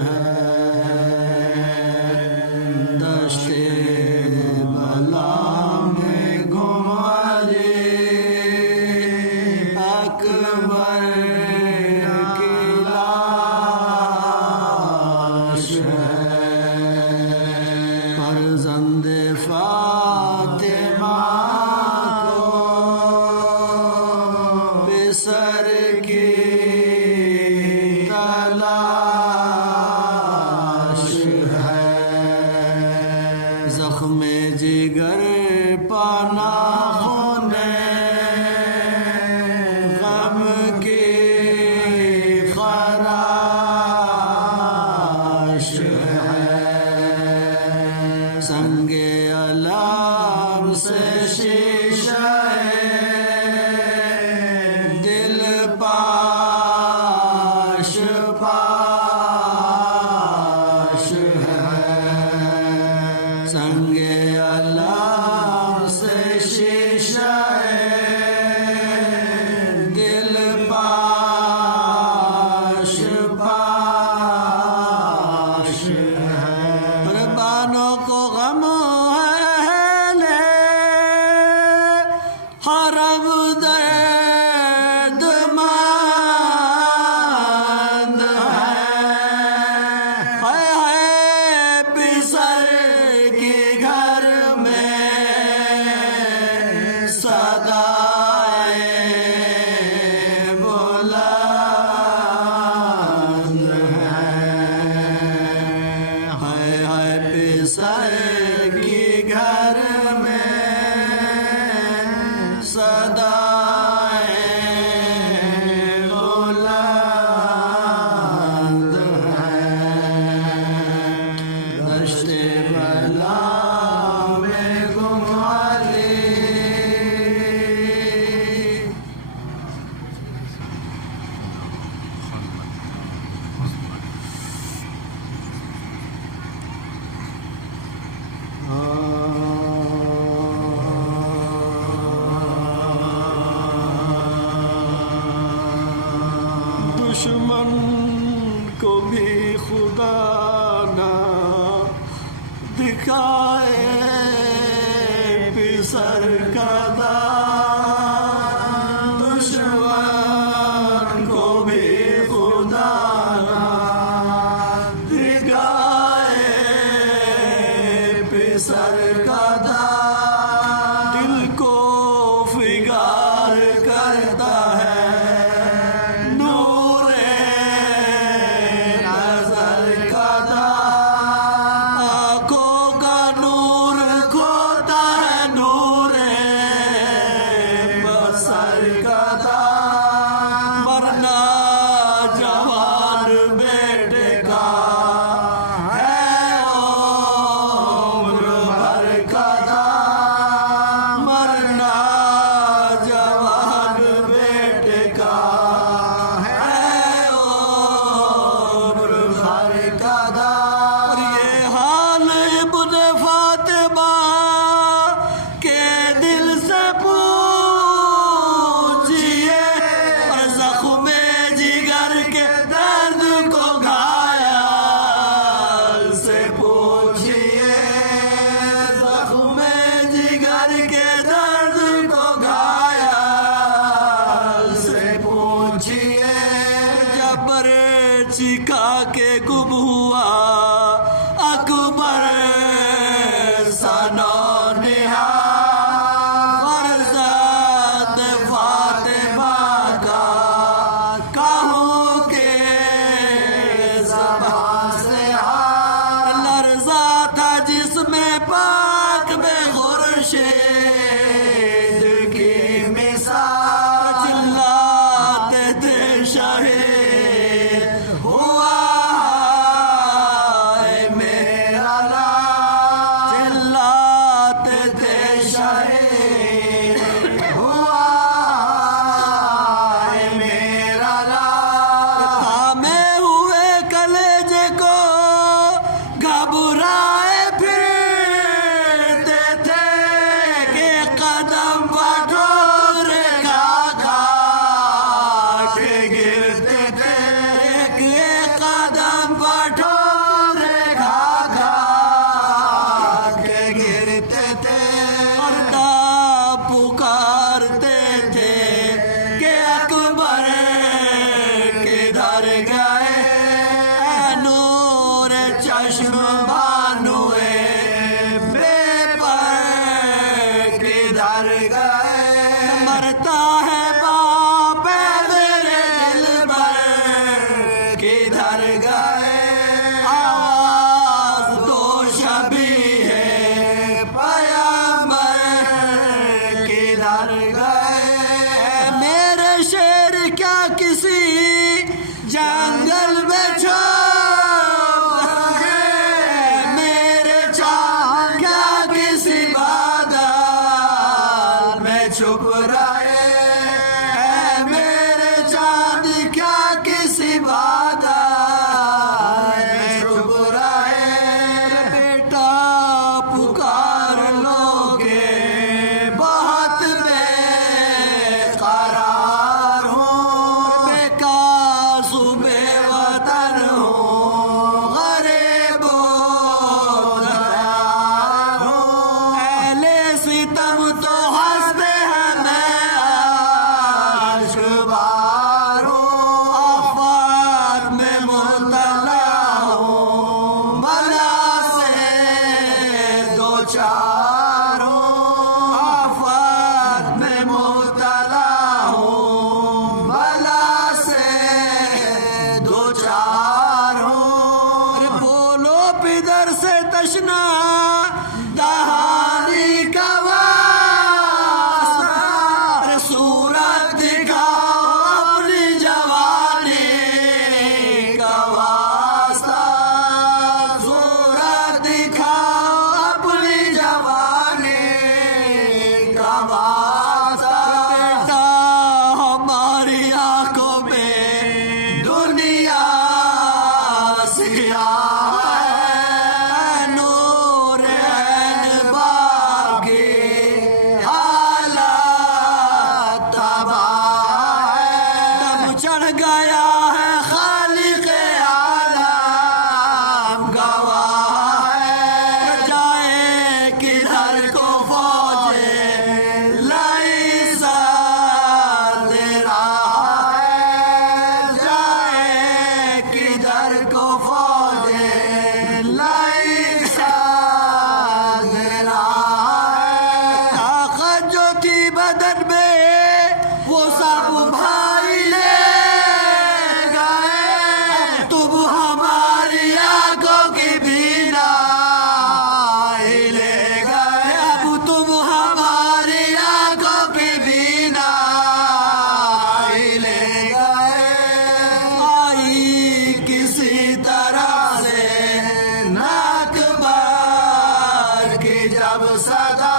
ہے دشت بلا میں گم علی اکبر کی لاش ہے فرزند فاطمہ کو بسر کی تلاش ہے زخم جگر پانا غم کی خراش ہے سنگ علام سے شیشہ دل پاش پاش ہے سنگ علام سے شیشہ دل پاش پاش ہے قربانوں کو غم ہے لے حرم درد مند ہے پسر کے گھر میں صدائے بلند ہے پسر کے گھر میں صدائے بلند ہے دشت بلا میں گم علی دشمن کو بھی خدا نہ دکھائے پسر کا دان دشمن کو بھی خدا نہ دکھائے پسر کا دان دل کو فگار کرتا ہے نور نظر کا دان آنکھوں کا نور کھوتا ہے نور بصر کا دان ورنہ جوان بیٹے کا ہے عمر بھر کا دان مرنا جوان بیٹے کا ہے عمر بھر کا دان اور یہ حال ابن فاطمہ کے دل سے پوچھئے اور زخم جگر کے درد کو گھائل سے پوچھئے زخم جگر کے درد کو گھائل سے پوچھئے جبر چکا کے گم ہوا اکبر ثنا فرزند فاطمہ کا کہوں کہ زبان سے لرزا تھا جس میں پاک میں خورشید کی مثال چلاتے تھے شہید ہوا چشم بانوئے بے پر کدھر گئے مرتا ہے باپ میرے دل پر کدھر گئے آواز دو شبیہ پیغمبر کدھر گئے میرے شیر کیا کسی جنگل میں چھپ گئے میرے چاند کیا کسی بادل میں چھپ رہے میرے چاند کیا کسی بادل میں چھپ رہے بیٹا پکار لوگے بہت بے قرار ہوں بے قاص بے وطن ہوں غریب و دلار ہوں اہل ستم تو ہنستے ہیں میں عشق بار ہوں آفات میں مبتلا ہوں بلا سے دو چار ہوں آفات میں مبتلا ہوں بلا سے دو چار ہوں ارے بولو پدر سے تشنا دہانی کا واسطہ ارے صورت دکھاؤ اپنی جوانی کا واسطہ صورت دکھاؤ اپنی جوانی کا واسطہ بیٹا ہماری آنکھوں میں دنیا سیاہ ہے نور عین باقی حالت تباہ ہے دم چڑھ گیا ہے خالق عالم گواہ ہے جائے کدھر کو فوجے لائی سر دے رہا ہے جائے کدھر کو فوجے لائی سر دے رہا ہے طاقت جو تھی بدن میں وہ سب بھائی لے گئے تم ہماری آنکھوں کی بینائی لے گئے اب تم ہماری آنکھوں کی بینائی لے گئے آئی کسی طرح سے ناک بار کی جب صدا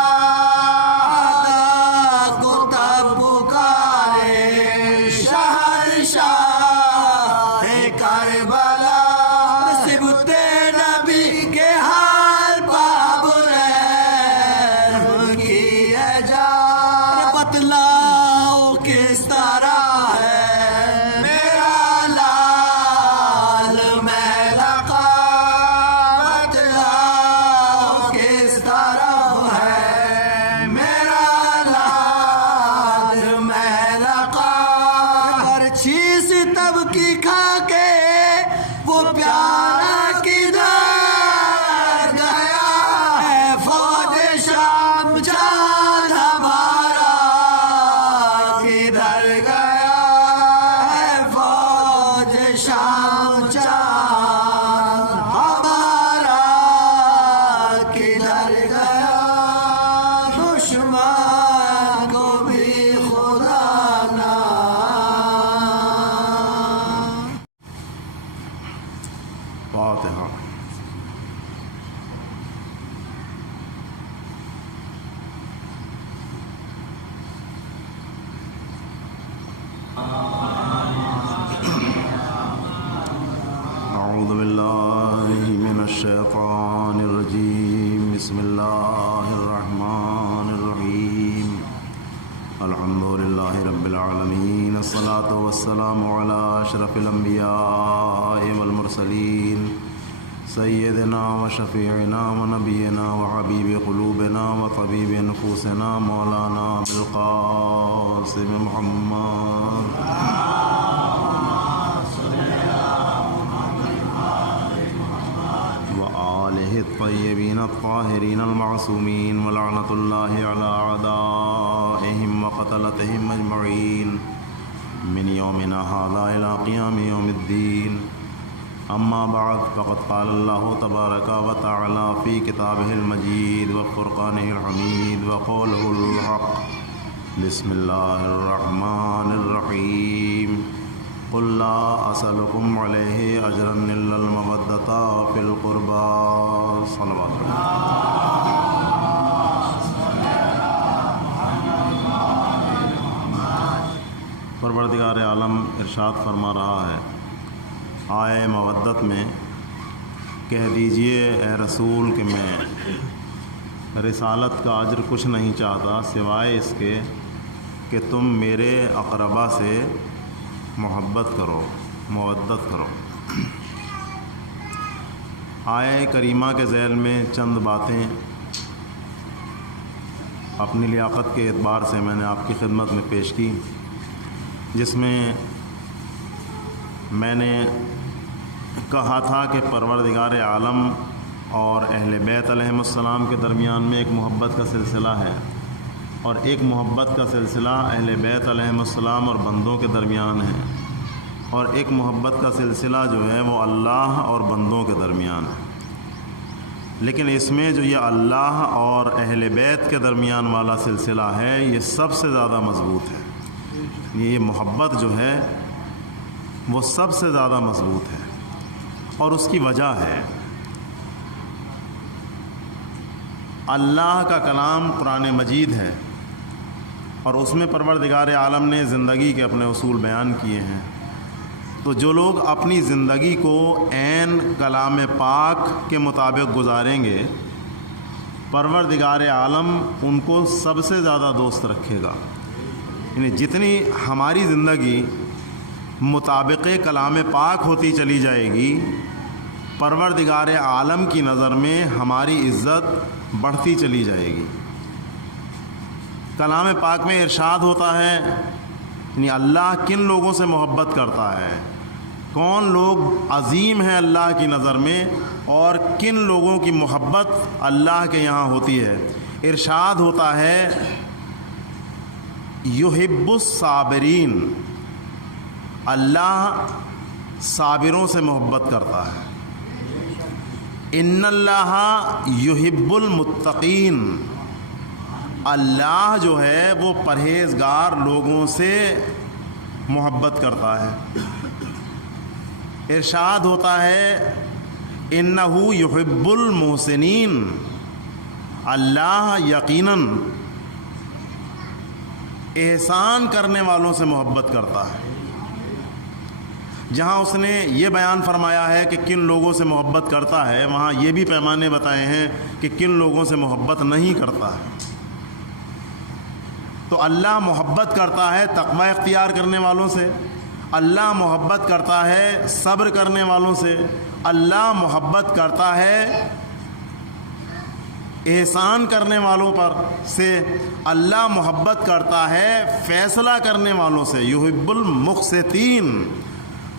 کو تب پکارے شہنشاہ کربلا صبت نبی کے حال باب رحم کی ہے جان بتلاؤ کس طرح ہے میرا لال میں لقا بتلاؤ کس طرح ہے میرا لال میں لقا پرچھی ستم کی کھا کے وہ پیارا کدھر گیا ہے فوج شام چاند ہمارا کدھر گیا ہے فوج شام چاند ہمارا کدھر گیا دشمن کو بھی خدا نہ فاتحہ. اعوذ باللہ من الشیطان الرجیم بسم اللہ الرحمن الرحیم الحمد للہ رب العالمین الصلاة والسلام علی اشرف الانبیاء والمرسلین سیدنا و شفیعنا و نبینا و حبیب قلوبنا و طبیب نفوسنا مولانا بالقاسم محمد آله الطيبين الطاهرين المعصومين ولعنة الله على أعدائهم وقتلتهم أجمعين من يومنا هذا إلى قيام يوم الدين. أما بعد فقد قال الله تبارك وتعالى في كتابه المجيد وفرقانه الحميد وقوله الحق. بسم الله الرحمن الرحيم. قل لا أسألكم عليه أجرا إلا المودة في القربى. صلوات پروردگار عالم ارشاد فرما رہا ہے آئے مودت میں، کہہ دیجئے اے رسول کہ میں رسالت کا اجر کچھ نہیں چاہتا سوائے اس کے کہ تم میرے اقربا سے محبت کرو، مودت کرو. آئے کریمہ کے ذیل میں چند باتیں اپنی لیاقت کے اعتبار سے میں نے آپ کی خدمت میں پیش کی، جس میں میں نے کہا تھا کہ پروردگار عالم اور اہل بیت علیہم السلام کے درمیان میں ایک محبت کا سلسلہ ہے، اور ایک محبت کا سلسلہ اہل بیت علیہم السلام اور بندوں کے درمیان ہے، اور ایک محبت کا سلسلہ جو ہے وہ اللہ اور بندوں کے درمیان ہے. لیکن اس میں جو یہ اللہ اور اہل بیت کے درمیان والا سلسلہ ہے یہ سب سے زیادہ مضبوط ہے. یہ محبت جو ہے وہ سب سے زیادہ مضبوط ہے، اور اس کی وجہ ہے اللہ کا کلام قرآن مجید ہے، اور اس میں پروردگار عالم نے زندگی کے اپنے اصول بیان کیے ہیں. تو جو لوگ اپنی زندگی کو عین کلام پاک کے مطابق گزاریں گے، پروردگار عالم ان کو سب سے زیادہ دوست رکھے گا. یعنی جتنی ہماری زندگی مطابق کلام پاک ہوتی چلی جائے گی، پروردگار عالم کی نظر میں ہماری عزت بڑھتی چلی جائے گی. کلام پاک میں ارشاد ہوتا ہے یعنی اللہ کن لوگوں سے محبت کرتا ہے، کون لوگ عظیم ہیں اللہ کی نظر میں، اور کن لوگوں کی محبت اللہ کے یہاں ہوتی ہے. ارشاد ہوتا ہے یحب الصابرین، اللہ صابروں سے محبت کرتا ہے. ان اللہ یحب المتقین، اللہ جو ہے وہ پرہیزگار لوگوں سے محبت کرتا ہے. ارشاد ہوتا ہے انہ یحب المحسنین، اللہ یقیناً احسان کرنے والوں سے محبت کرتا ہے. جہاں اس نے یہ بیان فرمایا ہے کہ کن لوگوں سے محبت کرتا ہے، وہاں یہ بھی پیمانے بتائے ہیں کہ کن لوگوں سے محبت نہیں کرتا ہے. تو اللہ محبت کرتا ہے تقوی اختیار کرنے والوں سے، اللہ محبت کرتا ہے صبر کرنے والوں سے، اللہ محبت کرتا ہے احسان کرنے والوں پر سے، اللہ محبت کرتا ہے فیصلہ کرنے والوں سے. یحب المقسطین،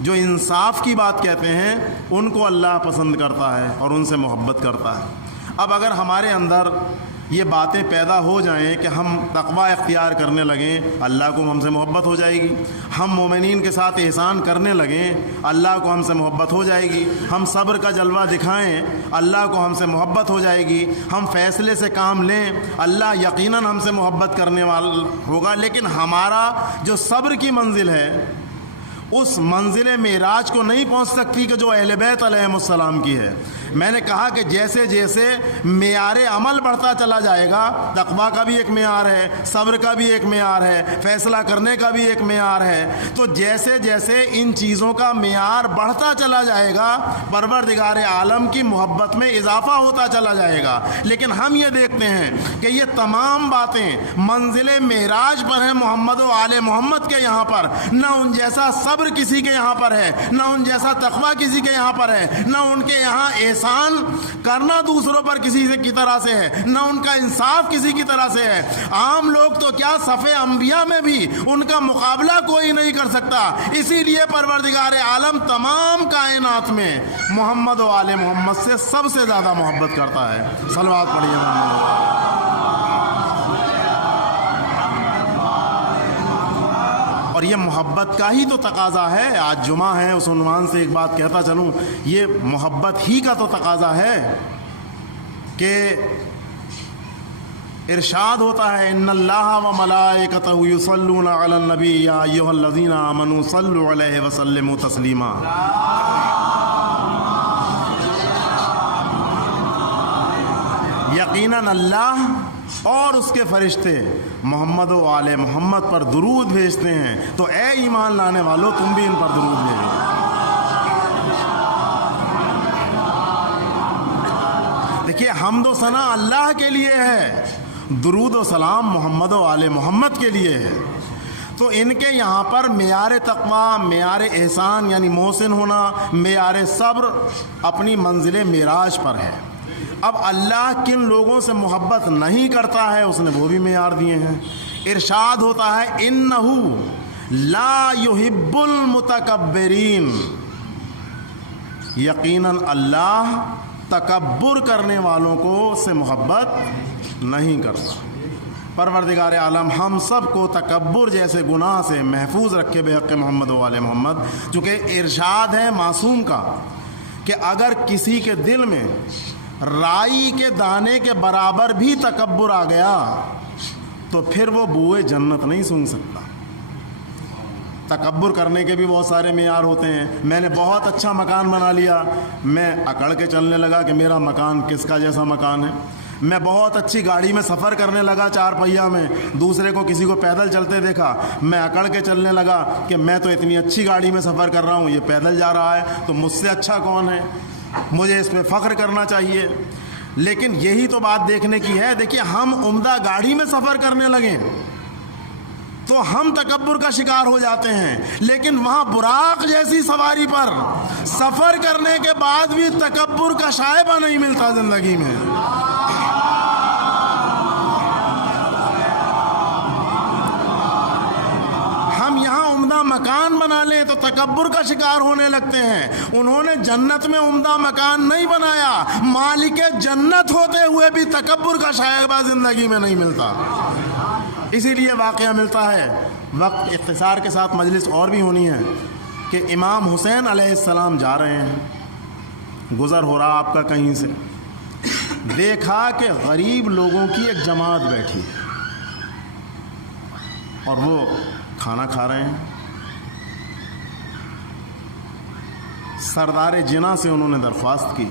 جو انصاف کی بات کہتے ہیں ان کو اللہ پسند کرتا ہے اور ان سے محبت کرتا ہے. اب اگر ہمارے اندر یہ باتیں پیدا ہو جائیں کہ ہم تقوی اختیار کرنے لگیں، اللہ کو ہم سے محبت ہو جائے گی. ہم مومنین کے ساتھ احسان کرنے لگیں، اللہ کو ہم سے محبت ہو جائے گی. ہم صبر کا جلوہ دکھائیں، اللہ کو ہم سے محبت ہو جائے گی. ہم فیصلے سے کام لیں، اللہ یقیناً ہم سے محبت کرنے والا ہوگا. لیکن ہمارا جو صبر کی منزل ہے اس منزل معراج کو نہیں پہنچ سکتی کہ جو اہل بیت علیہم السلام کی ہے. میں نے کہا کہ جیسے جیسے معیار عمل بڑھتا چلا جائے گا، تقویٰ کا بھی ایک معیار ہے، صبر کا بھی ایک معیار ہے، فیصلہ کرنے کا بھی ایک معیار ہے. تو جیسے جیسے ان چیزوں کا معیار بڑھتا چلا جائے گا، پروردگار عالم کی محبت میں اضافہ ہوتا چلا جائے گا. لیکن ہم یہ دیکھتے ہیں کہ یہ تمام باتیں منزل معراج پر ہیں محمد و آل محمد کے یہاں پر. نہ ان جیسا صبر صبر کسی کے یہاں پر ہے، نہ ان جیسا تقویٰ کسی کے یہاں پر ہے، نہ ان کے یہاں احسان کرنا دوسروں پر کسی سے کی طرح سے ہے، نہ ان کا انصاف کسی کی طرح سے ہے۔ عام لوگ تو کیا صف انبیاء میں بھی ان کا مقابلہ کوئی نہیں کر سکتا۔ اسی لیے پروردگار عالم تمام کائنات میں محمد و آل محمد سے سب سے زیادہ محبت کرتا ہے۔ صلوات پڑھیے محمد۔ اور یہ محبت کا ہی تو تقاضا ہے۔ آج جمعہ ہے، اس عنوان سے ایک بات کہتا چلوں، یہ محبت ہی کا تو تقاضا ہے کہ ارشاد ہوتا ہے ان اللہ و ملائکتہ یصلون علی النبی یا ایھا الذین آمنوا صلوا علیہ وسلموا تسلیما۔ یقیناً اللہ اور اس کے فرشتے محمد و آل محمد پر درود بھیجتے ہیں، تو اے ایمان لانے والو تم بھی ان پر درود بھیجو۔ دیکھیے حمد و ثنا اللہ کے لیے ہے، درود و سلام محمد و آل محمد کے لیے ہے۔ تو ان کے یہاں پر معیار تقویٰ، معیار احسان یعنی محسن ہونا، معیار صبر اپنی منزل معراج پر ہے۔ اب اللہ کن لوگوں سے محبت نہیں کرتا ہے اس نے وہ بھی معیار دیے ہیں۔ ارشاد ہوتا ہے انہو لا یحب المتکبرین، یقیناً اللہ تکبر کرنے والوں کو سے محبت نہیں کرتا۔ پروردگار عالم ہم سب کو تکبر جیسے گناہ سے محفوظ رکھے بحق محمد و آل محمد۔ چونکہ ارشاد ہے معصوم کا کہ اگر کسی کے دل میں رائی کے دانے کے برابر بھی تکبر آ گیا تو پھر وہ بوئے جنت نہیں سونگھ سکتا۔ تکبر کرنے کے بھی بہت سارے معیار ہوتے ہیں۔ میں نے بہت اچھا مکان بنا لیا، میں اکڑ کے چلنے لگا کہ میرا مکان کس کا جیسا مکان ہے۔ میں بہت اچھی گاڑی میں سفر کرنے لگا چار پہیا میں، دوسرے کو کسی کو پیدل چلتے دیکھا، میں اکڑ کے چلنے لگا کہ میں تو اتنی اچھی گاڑی میں سفر کر رہا ہوں، یہ پیدل جا رہا ہے تو مجھ سے اچھا کون ہے، مجھے اس پہ فخر کرنا چاہیے۔ لیکن یہی تو بات دیکھنے کی ہے۔ دیکھیے ہم عمدہ گاڑی میں سفر کرنے لگیں تو ہم تکبر کا شکار ہو جاتے ہیں، لیکن وہاں براق جیسی سواری پر سفر کرنے کے بعد بھی تکبر کا شائبہ نہیں ملتا زندگی میں۔ ہم یہاں عمدہ مکان بنا لیں تو تکبر کا شکار ہونے لگتے ہیں۔ انہوں نے جنت میں عمدہ مکان نہیں بنایا، مالک جنت ہوتے ہوئے بھی تکبر کا شائبہ زندگی میں نہیں ملتا۔ اسی لیے واقعہ ملتا ہے، وقت اختصار کے ساتھ مجلس اور بھی ہونی ہے، کہ امام حسین علیہ السلام جا رہے ہیں، گزر ہو رہا آپ کا کہیں سے، دیکھا کہ غریب لوگوں کی ایک جماعت بیٹھی ہے اور وہ کھانا کھا رہے ہیں۔ سردار جناح سے انہوں نے درخواست کی۔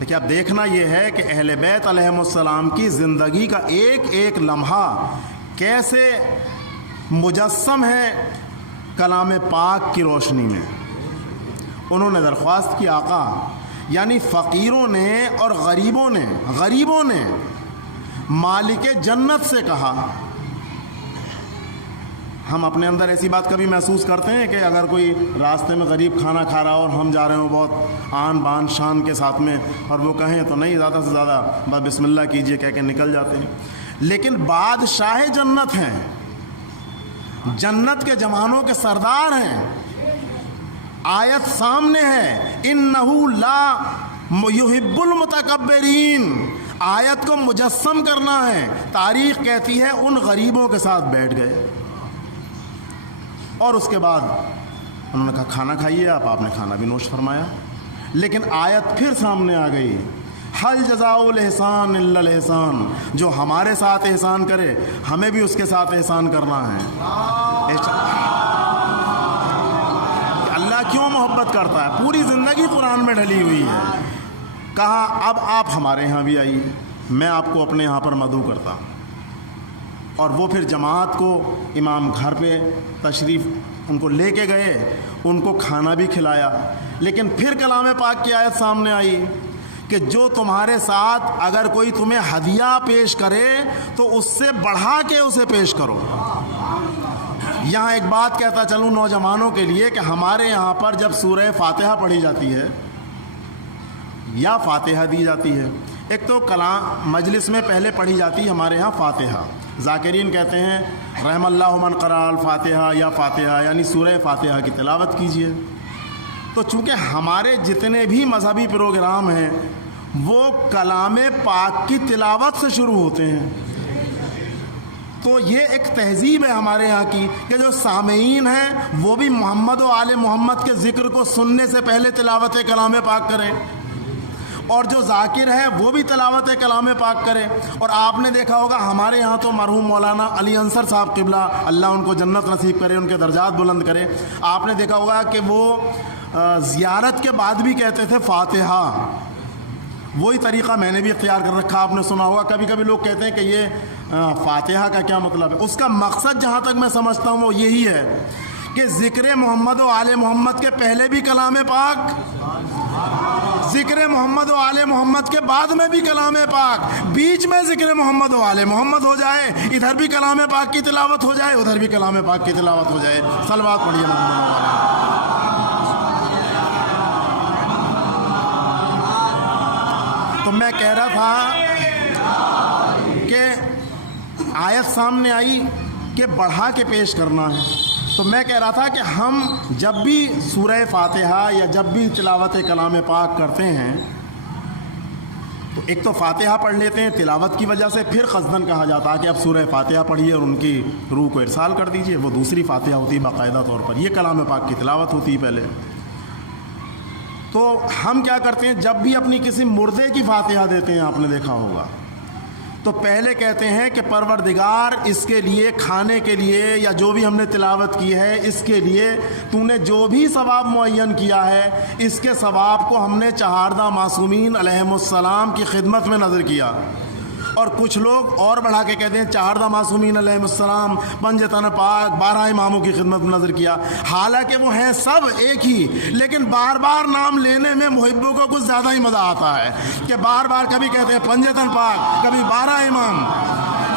دیکھیے اب دیکھنا یہ ہے کہ اہل بیت علیہم السلام کی زندگی کا ایک ایک لمحہ کیسے مجسم ہے کلام پاک کی روشنی میں۔ انہوں نے درخواست کی آقا، یعنی فقیروں نے اور غریبوں نے مالک جنت سے کہا۔ ہم اپنے اندر ایسی بات کبھی محسوس کرتے ہیں کہ اگر کوئی راستے میں غریب کھانا کھا رہا اور ہم جا رہے ہوں بہت آن بان شان کے ساتھ میں، اور وہ کہیں تو نہیں، زیادہ سے زیادہ بس بسم اللہ کیجئے کہہ کے نکل جاتے ہیں۔ لیکن بادشاہ جنت ہیں، جنت کے جوانوں کے سردار ہیں، آیت سامنے ہے انہو لا یحب المتکبرین، آیت کو مجسم کرنا ہے۔ تاریخ کہتی ہے ان غریبوں کے ساتھ بیٹھ گئے، اور اس کے بعد انہوں نے کہا کھانا کھائیے آپ نے کھانا بھی نوش فرمایا۔ لیکن آیت پھر سامنے آ گئی، حل جزاء الاحسان الا الاحسان، جو ہمارے ساتھ احسان کرے ہمیں بھی اس کے ساتھ احسان کرنا ہے۔ اللہ کیوں محبت کرتا ہے، پوری زندگی قرآن میں ڈلی ہوئی ہے۔ کہا اب آپ ہمارے یہاں بھی آئیے، میں آپ کو اپنے یہاں پر مدعو کرتا ہوں۔ اور وہ پھر جماعت کو امام گھر پہ تشریف ان کو لے کے گئے، ان کو کھانا بھی کھلایا۔ لیکن پھر کلام پاک کی آیت سامنے آئی کہ جو تمہارے ساتھ اگر کوئی تمہیں ہدیہ پیش کرے تو اس سے بڑھا کے اسے پیش کرو۔ یہاں ایک بات کہتا چلوں نوجوانوں کے لیے کہ ہمارے یہاں پر جب سورہ فاتحہ پڑھی جاتی ہے یا فاتحہ دی جاتی ہے، ایک تو کلام مجلس میں پہلے پڑھی جاتی ہے ہمارے ہاں فاتحہ، ذاکرین کہتے ہیں رحم اللہ من قرأ الفاتحہ یا فاتحہ، یعنی سورہ فاتحہ کی تلاوت کیجیے۔ تو چونکہ ہمارے جتنے بھی مذہبی پروگرام ہیں وہ کلام پاک کی تلاوت سے شروع ہوتے ہیں، تو یہ ایک تہذیب ہے ہمارے یہاں کی کہ جو سامعین ہیں وہ بھی محمد و آل محمد کے ذکر کو سننے سے پہلے تلاوت کلام پاک کریں، اور جو ذاکر ہے وہ بھی تلاوت کلام پاک کرے۔ اور آپ نے دیکھا ہوگا ہمارے یہاں تو مرحوم مولانا علی انصر صاحب قبلہ، اللہ ان کو جنت نصیب کرے، ان کے درجات بلند کرے، آپ نے دیکھا ہوگا کہ وہ زیارت کے بعد بھی کہتے تھے فاتحہ۔ وہی طریقہ میں نے بھی اختیار کر رکھا، آپ نے سنا ہوگا کبھی کبھی لوگ کہتے ہیں کہ یہ فاتحہ کا کیا مطلب ہے۔ اس کا مقصد جہاں تک میں سمجھتا ہوں وہ یہی ہے کہ ذکر محمد و آل محمد کے پہلے بھی کلام پاک، ذکر محمد و آل محمد کے بعد میں بھی کلام پاک، بیچ میں ذکر محمد و آل محمد ہو جائے، ادھر بھی کلام پاک کی تلاوت ہو جائے، ادھر بھی کلام پاک کی تلاوت ہو جائے۔ صلوات پڑھیے محمد۔ تو میں کہہ رہا تھا کہ آیت سامنے آئی کہ بڑھا کے پیش کرنا ہے، تو میں کہہ رہا تھا کہ ہم جب بھی سورہ فاتحہ یا جب بھی تلاوت کلام پاک کرتے ہیں تو ایک تو فاتحہ پڑھ لیتے ہیں تلاوت کی وجہ سے، پھر قصداً کہا جاتا ہے کہ اب سورہ فاتحہ پڑھیے اور ان کی روح کو ارسال کر دیجئے، وہ دوسری فاتحہ ہوتی ہے باقاعدہ طور پر، یہ کلام پاک کی تلاوت ہوتی ہے پہلے۔ تو ہم کیا کرتے ہیں جب بھی اپنی کسی مردے کی فاتحہ دیتے ہیں، آپ نے دیکھا ہوگا، تو پہلے کہتے ہیں کہ پروردگار اس کے لیے کھانے کے لیے یا جو بھی ہم نے تلاوت کی ہے اس کے لیے تو نے جو بھی ثواب معین کیا ہے اس کے ثواب کو ہم نے چہاردہ معصومین علیہم السلام کی خدمت میں نظر کیا۔ اور کچھ لوگ اور بڑھا کے کہتے ہیں چہاردہ معصومین علیہم السلام، پنجتن پاک، 12 اماموں کی خدمت میں نظر کیا، حالانکہ وہ ہیں سب ایک ہی، لیکن بار بار نام لینے میں محبوں کو کچھ زیادہ ہی مزہ آتا ہے کہ بار بار کبھی کہتے ہیں پنجتن پاک، کبھی 12 امام،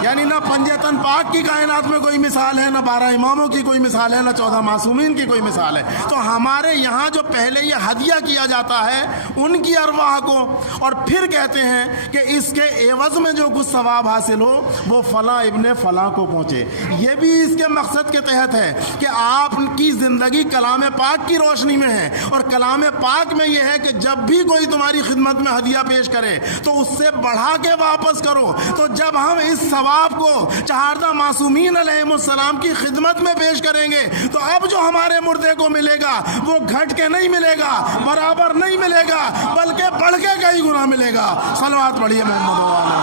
یعنی نہ پنجتن پاک کی کائنات میں کوئی مثال ہے، نہ 12 اماموں کی کوئی مثال ہے، نہ 14 معصومین کی کوئی مثال ہے۔ تو ہمارے یہاں جو پہلے یہ ہدیہ کیا جاتا ہے ان کی ارواح کو، اور پھر کہتے ہیں کہ اس کے عوض میں جو کچھ ثواب حاصل ہو وہ فلاں ابن فلاں کو پہنچے۔ یہ بھی اس کے مقصد کے تحت ہے کہ آپ کی زندگی کلام پاک کی روشنی میں ہے، اور کلام پاک میں یہ ہے کہ جب بھی کوئی تمہاری خدمت میں ہدیہ پیش کرے تو اس سے بڑھا کے واپس کرو۔ تو جب ہم اس ثواب کو چہاردہ معصومین علیہم السلام کی خدمت میں پیش کریں گے تو اب جو ہمارے مردے کو ملے گا وہ گھٹ کے نہیں ملے گا، برابر نہیں ملے گا، بلکہ بڑھ کے کئی گنا ملے گا۔ صلوات پڑھیے محمد و آلہ۔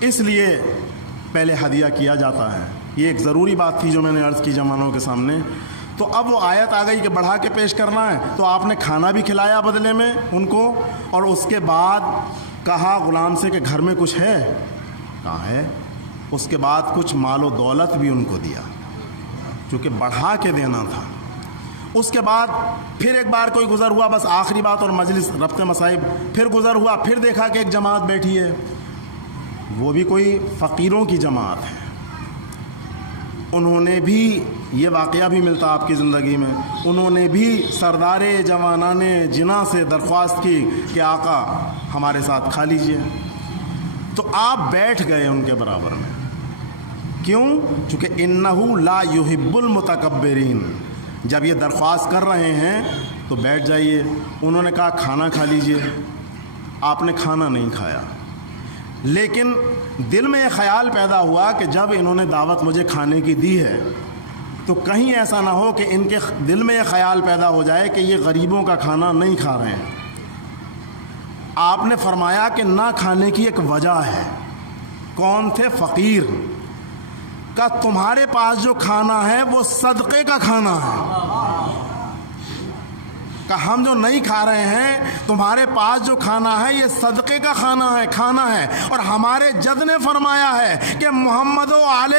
اس لیے پہلے ہدیہ کیا جاتا ہے، یہ ایک ضروری بات تھی جو میں نے عرض کی جوانوں کے سامنے۔ تو اب وہ آیت آ گئی کہ بڑھا کے پیش کرنا ہے، تو آپ نے کھانا بھی کھلایا بدلے میں ان کو، اور اس کے بعد کہا غلام سے کہ گھر میں کچھ ہے؟ کہاں ہے؟ اس کے بعد کچھ مال و دولت بھی ان کو دیا، چونکہ بڑھا کے دینا تھا۔ اس کے بعد پھر ایک بار کوئی گزر ہوا، بس آخری بات اور مجلس ربط مصائب، پھر گزر ہوا، پھر دیکھا کہ ایک جماعت بیٹھی ہے، وہ بھی کوئی فقیروں کی جماعت ہے۔ انہوں نے بھی، یہ واقعہ بھی ملتا آپ کی زندگی میں، انہوں نے بھی سردار جوانان جنا سے درخواست کی کہ آقا ہمارے ساتھ کھا لیجئے، تو آپ بیٹھ گئے ان کے برابر میں۔ کیوں؟ چونکہ انہو لا یحب المتکبرین، جب یہ درخواست کر رہے ہیں تو بیٹھ جائیے۔ انہوں نے کہا کھانا کھا لیجئے، آپ نے کھانا نہیں کھایا، لیکن دل میں یہ خیال پیدا ہوا کہ جب انہوں نے دعوت مجھے کھانے کی دی ہے تو کہیں ایسا نہ ہو کہ ان کے دل میں یہ خیال پیدا ہو جائے کہ یہ غریبوں کا کھانا نہیں کھا رہے ہیں۔ آپ نے فرمایا کہ نہ کھانے کی ایک وجہ ہے۔ کون تھے؟ فقیر۔ کہ تمہارے پاس جو کھانا ہے وہ صدقے کا کھانا ہے، کہ ہم جو نہیں کھا رہے ہیں، تمہارے پاس جو کھانا ہے یہ صدقے کا کھانا ہے۔ اور ہمارے جد نے فرمایا ہے کہ محمد و آل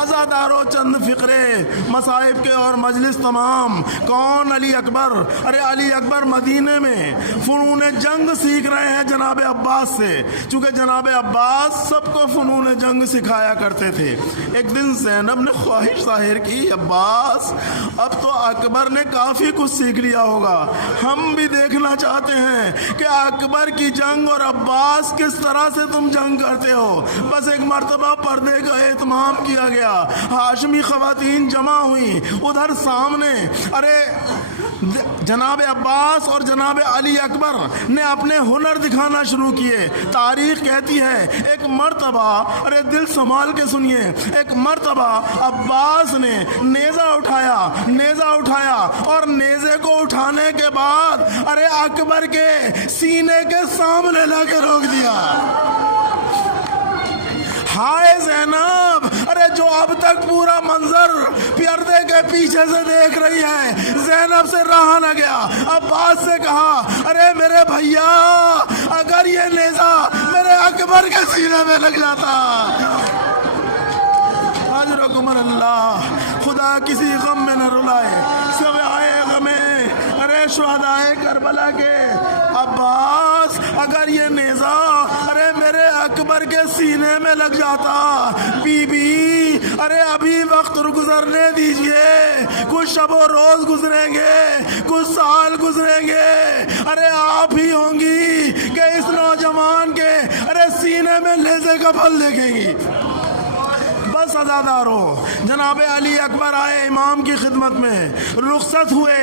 ازادارو چند فقرے مصائب کے اور مجلس تمام. کون؟ علی اکبر. ارے علی اکبر مدینے میں فنون جنگ سیکھ رہے ہیں جناب عباس سے، چونکہ جناب عباس سب کو فنون جنگ سکھایا کرتے تھے. ایک دن زینب نے خواہش ظاہر کی، عباس اب تو اکبر نے کافی کچھ سیکھ لیا ہوگا، ہم بھی دیکھنا چاہتے ہیں کہ اکبر کی جنگ اور عباس کس طرح سے تم جنگ کرتے ہو. بس ایک مرتبہ پردے کا اہتمام کیا گیا، ہاشمی خواتین جمع ہوئیں. ادھر سامنے ارے جناب عباس اور جناب علی اکبر نے اپنے ہنر دکھانا شروع کیے. تاریخ کہتی ہے ایک مرتبہ، ارے دل سنبھال کے سنیے، ایک مرتبہ عباس نے نیزہ اٹھایا اور نیزے کو اٹھانے کے بعد ارے اکبر کے سینے کے سامنے لا کے روک دیا. ہائے زینب، ارے جو اب تک پورا منظر پردے کے پیچھے سے دیکھ رہی ہے، زینب سے رہا نہ گیا. عباس سے کہا، ارے میرے بھیا، اگر یہ نیزہ میرے اکبر کے سینے میں لگ جاتا. اجرکم اللہ، خدا کسی غم میں نہ رلائے سوائے غمیں ارے شہدائے کربلا کے. عباس اگر یہ نیزہ ارے میرے اکبر کے سینے میں لگ جاتا. بی بی ارے ابھی وقت گزرنے دیجئے، کچھ شب و روز گزریں گے، کچھ سال گزریں گے، ارے آپ ہی ہوں گی کہ اس نوجوان کے ارے سینے میں نیزے کا پھل دیکھیں گی. بس عزادارو، جناب علی اکبر آئے امام کی خدمت میں، رخصت ہوئے.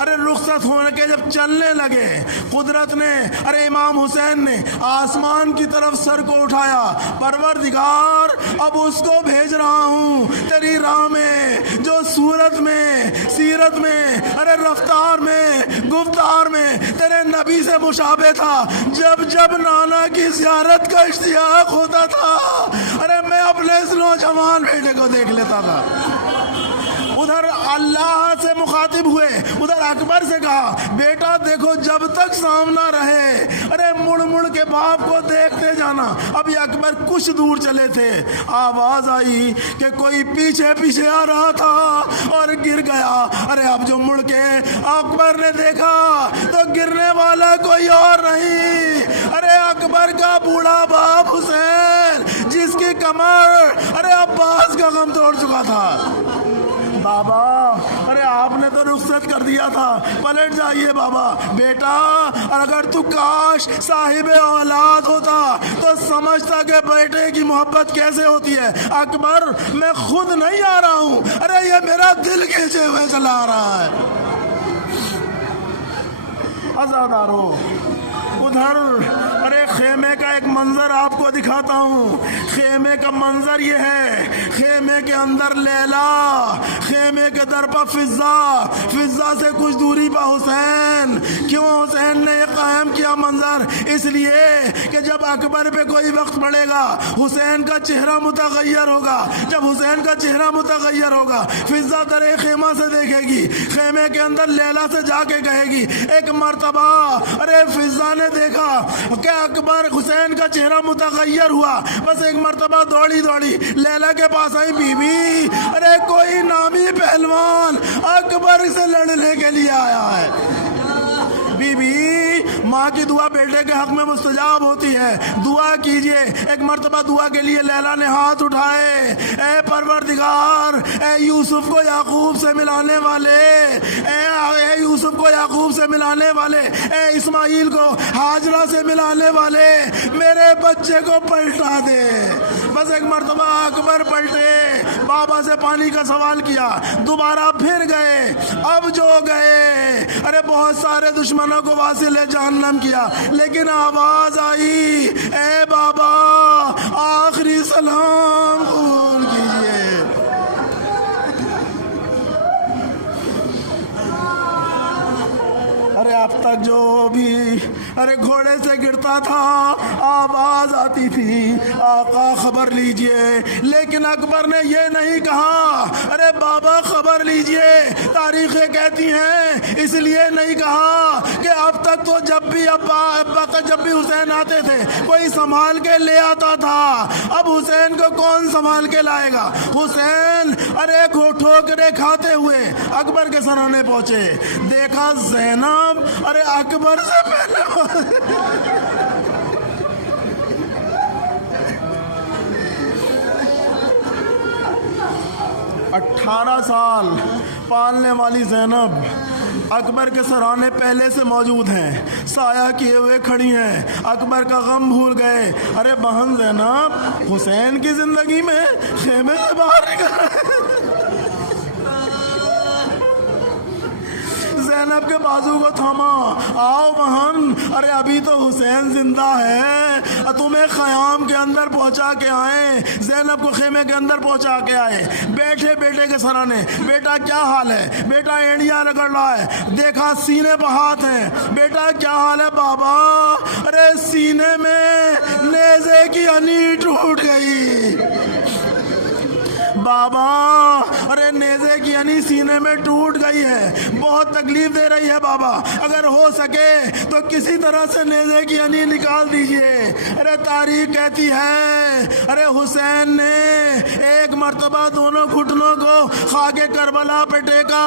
ارے رخصت ہونے کے جب چلنے لگے، قدرت نے ارے امام حسین نے آسمان کی طرف سر کو اٹھایا. پروردگار اب اس کو بھیج رہا ہوں تیری راہ میں جو صورت میں، سیرت میں، ارے رفتار میں، گفتار میں تیرے نبی سے مشابہ تھا. جب جب نانا کی زیارت کا اشتیاق ہوتا تھا، ارے میں اپنے اس نوجوان بیٹے کو دیکھ لیتا تھا. ادھر اللہ سے مخاطب ہوئے، ادھر اکبر سے کہا، بیٹا دیکھو جب تک سامنا رہے ارے مڑ مڑ کے باپ کو دیکھتے جانا. ابھی اکبر کچھ دور چلے تھے، آواز آئی کہ کوئی پیچھے پیچھے آ رہا تھا اور گر گیا. ارے اب جو مڑ کے اکبر نے دیکھا تو گرنے والا کوئی اور نہیں، ارے اکبر کا بوڑھا باپ حسین، جس کی کمر ارے عباس کا غم توڑ چکا تھا. بابا ارے آپ نے تو رخصت کر دیا تھا، پلٹ جائیے بابا. بیٹا اگر تو کاش صاحب اولاد ہوتا تو سمجھتا کہ بیٹے کی محبت کیسے ہوتی ہے. اکبر میں خود نہیں آ رہا ہوں، ارے یہ میرا دل کھینچے ہوئے چلا آ رہا ہے. عزادارو، ادھر ارے خیمے کا ایک منظر آپ کو دکھاتا ہوں. خیمے کا منظر یہ ہے، خیمے کے اندر لیلا، خیمے کے در پر فضا سے کچھ دوری پر حسین. کیوں حسین نے یہ قائم کیا منظر؟ اس لیے کہ جب اکبر پہ کوئی وقت پڑے گا حسین کا چہرہ متغیر ہوگا. جب حسین کا چہرہ متغیر ہوگا، فضا در خیمہ سے دیکھے گی، خیمے کے اندر لیلا سے جا کے کہے گی. ایک مرتبہ ارے فضا نے دیکھا کہ اکبر حسین کا چہرہ متغیر ہوا. بس ایک مرتبہ دوڑی لیلا کے پاس آئی. بی بی ارے کوئی نامی پہلوان اکبر سے لڑنے کے لیے آیا ہے. بی بی ماں کی دعا بیٹے کے حق میں مستجاب ہوتی ہے، دعا کیجئے. ایک مرتبہ دعا کے لیے لیلا نے ہاتھ اٹھائے. اے پروردگار، اے یوسف کو یعقوب سے ملانے والے، اے یوسف کو یعقوب سے ملانے والے، اے اسماعیل کو ہاجرہ سے ملانے والے، میرے بچے کو پلٹا دے. بس ایک مرتبہ اکبر پلٹے، بابا سے پانی کا سوال کیا، دوبارہ پھر گئے. اب جو گئے ارے بہت سارے دشمنوں کو واصل جہنم کیا، لیکن آواز آئی، اے بابا آخری سلام قبول کیجئے. ارے اب تک جو بھی ارے گھوڑے سے گرتا تھا، آواز آتی تھی آقا خبر لیجئے، لیکن اکبر نے یہ نہیں کہا ارے بابا خبر لیجئے، تاریخیں کہتی ہیں اس لیے نہیں کہا کہ اب تک تو جب بھی حسین آتے تھے کوئی سنبھال کے لے آتا تھا، اب حسین کو کون سنبھال کے لائے گا؟ حسین ارے ٹھوکرے کھاتے ہوئے اکبر کے سرانے پہنچے، دیکھا زینب ارے اکبر سے پہلے 18 سال پالنے والی زینب اکبر کے سرانے پہلے سے موجود ہیں، سایہ کیے ہوئے کھڑی ہیں، اکبر کا غم بھول گئے۔ ارے بہن زینب، حسین کی زندگی میں خیمے سے باہر نکل زینب کے بازو کو تھاما، آؤ بہن، ارے ابھی تو حسین زندہ ہے، تمہیں خیام کے اندر پہنچا کے آئے، زینب کو خیمے کے اندر پہنچا کے آئے، بیٹھے بیٹے کے سرانے، بیٹا کیا حال ہے؟ بیٹا اینڈیاں رگڑ رہا ہے، دیکھا سینے پہ ہاتھ ہیں، بیٹا کیا حال ہے بابا؟ ارے سینے میں نیزے کی ہنی ٹوٹ گئی بابا، ارے نیزے کی ہنی سینے میں ٹوٹ گئی ہے، بہت تکلیف دے رہی ہے بابا، اگر ہو سکے تو کسی طرح سے نیزے کی ہنی نکال دیجئے۔ ارے تاریخ کہتی ہے ارے حسین نے ایک مرتبہ دونوں گھٹنوں کو خاک کربلا پہ ٹیکا،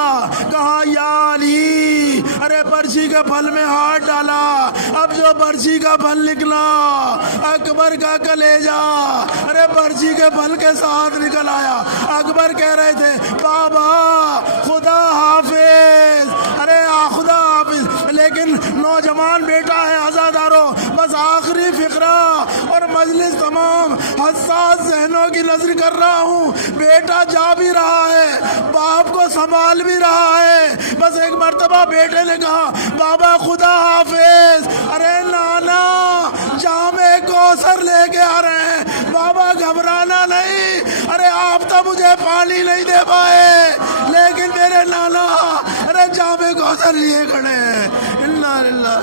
کہا یا علی، ارے برچھی کے پھل میں ہاتھ ڈالا، اب جو برچھی کا پھل نکلا اکبر کا کلیجہ ارے برچھی کے پھل کے ساتھ نکل آیا۔ اکبر کہہ رہے تھے بابا خدا حافظ، ارے خدا حافظ، لیکن نوجوان بیٹا ہے، عزادارو، بس آخری فقرہ اور مجلس تمام حساس ذہنوں کی نظر کر رہا ہوں، بیٹا جا بھی رہا ہے، باپ کو سنبھال بھی رہا ہے، بس ایک مرتبہ بیٹے نے کہا بابا خدا حافظ، ارے نانا جام کوثر لے کے آ رہے ہیں، بابا گھبرانا نہیں، ارے آپ تو مجھے پانی نہیں دے پائے لیکن میرے نانا ارے جام کوثر لیے کھڑے ہیں۔ انا للہ۔